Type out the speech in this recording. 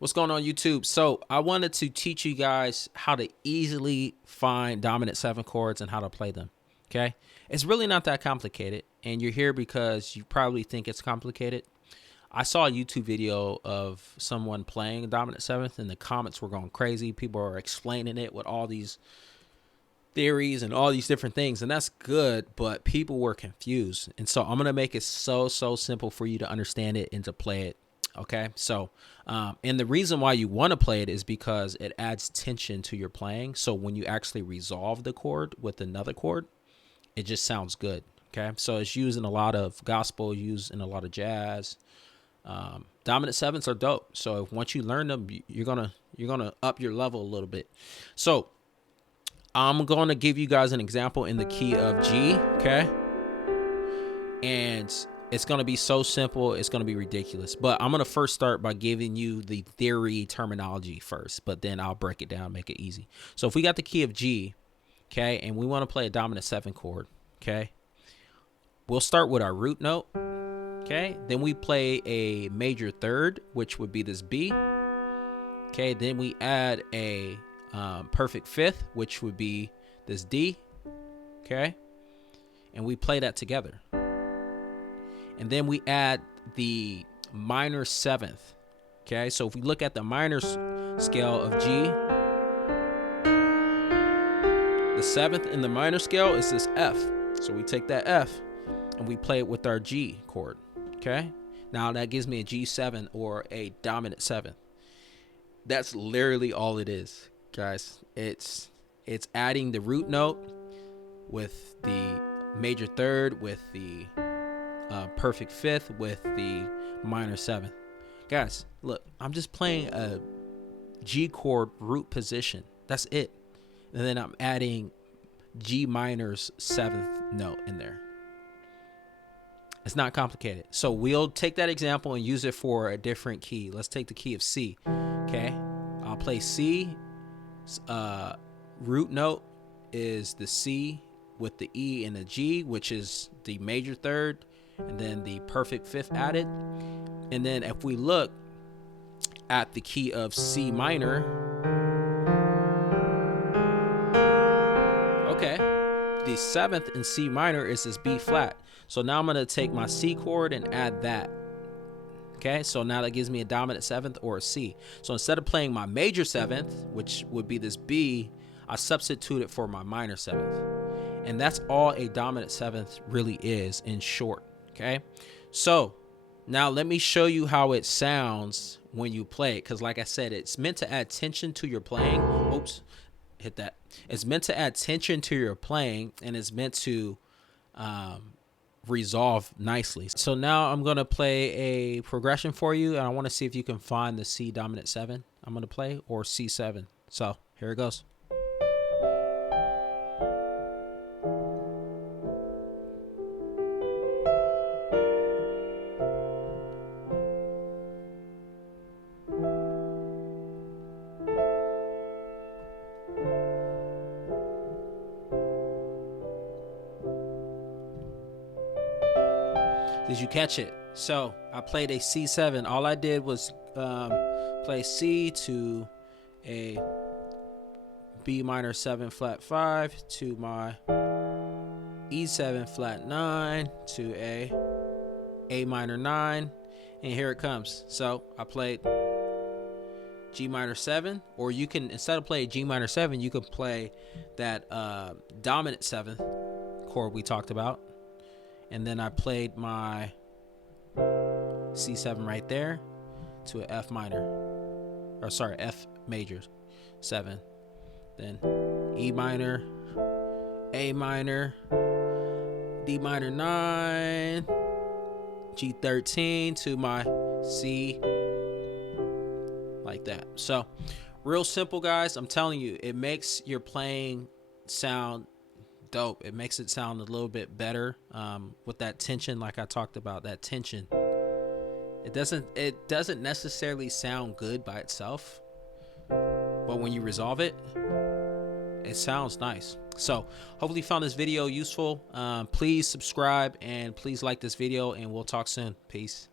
What's going on, YouTube? So I wanted to teach you guys how to easily find dominant 7 chords and how to play them. Okay, it's really not that complicated, and you're here because you probably think it's complicated. I saw a YouTube video of someone playing dominant 7th, and the comments were going crazy. People are explaining it with all these theories and all these different things, and that's good, but people were confused. And so I'm gonna make it so simple for you to understand it and to play it. Okay, so and the reason why you want to play it is because it adds tension to your playing. So when you actually resolve the chord with another chord, it just sounds good. Okay, so it's used in a lot of gospel, used in a lot of jazz. Dominant 7ths are dope. So if once you learn them, you're gonna up your level a little bit. So I'm going to give you guys an example in the key of G, okay? And it's going to be so simple, it's going to be ridiculous. But I'm going to first start by giving you the theory terminology first, but then I'll break it down, make it easy. So if we got the key of G, okay, and we want to play a dominant 7 chord, okay? We'll start with our root note, okay? Then we play a major third, which would be this B, okay? Then we add a perfect fifth, which would be this D, okay? And we play that together. And then we add the minor 7th, okay? So if we look at the minor scale of G, the 7th in the minor scale is this F. So we take that F and we play it with our G chord, okay? Now that gives me a G7 or a dominant 7th. That's literally all it is, guys. It's adding the root note with the major third, with the perfect fifth, with the minor 7th. Guys, look, I'm just playing a G chord root position. That's it. And then I'm adding G minor's 7th note in there. It's not complicated. So we'll take that example and use it for a different key. Let's take the key of C, okay? I'll play C. Root note is the C with the E and the G, which is the major third, and then the perfect fifth added. And then if we look at the key of C minor, okay, the 7th in C minor is this B flat. So now I'm going to take my C chord and add that. Okay, so now that gives me a dominant 7th or a C. So instead of playing my major 7th, which would be this B, I substitute it for my minor 7th. And that's all a dominant 7th really is in short. Okay, so now let me show you how it sounds when you play it. Because like I said, it's meant to add tension to your playing. Oops, hit that. It's meant to add tension to your playing, and it's meant to resolve nicely. So now I'm going to play a progression for you, and I want to see if you can find the C dominant 7 I'm going to play, or C7. So here it goes. Did you catch it? So I played a C7. All I did was play C to a B minor 7 flat 5 to my E7 flat 9 to A minor 9, and here it comes. So I played G minor 7, or you can, instead of playing G minor 7, you can play that dominant 7th chord we talked about. And then I played my C7 right there to an F minor, or sorry, F major 7. Then E minor, A minor, D minor 9, G13 to my C, like that. So real simple, guys. I'm telling you, it makes your playing sound dope. It makes it sound a little bit better with that tension, like I talked about. That tension, it doesn't necessarily sound good by itself, but when you resolve it, it sounds nice. So hopefully you found this video useful. Please subscribe and please like this video, and we'll talk soon. Peace.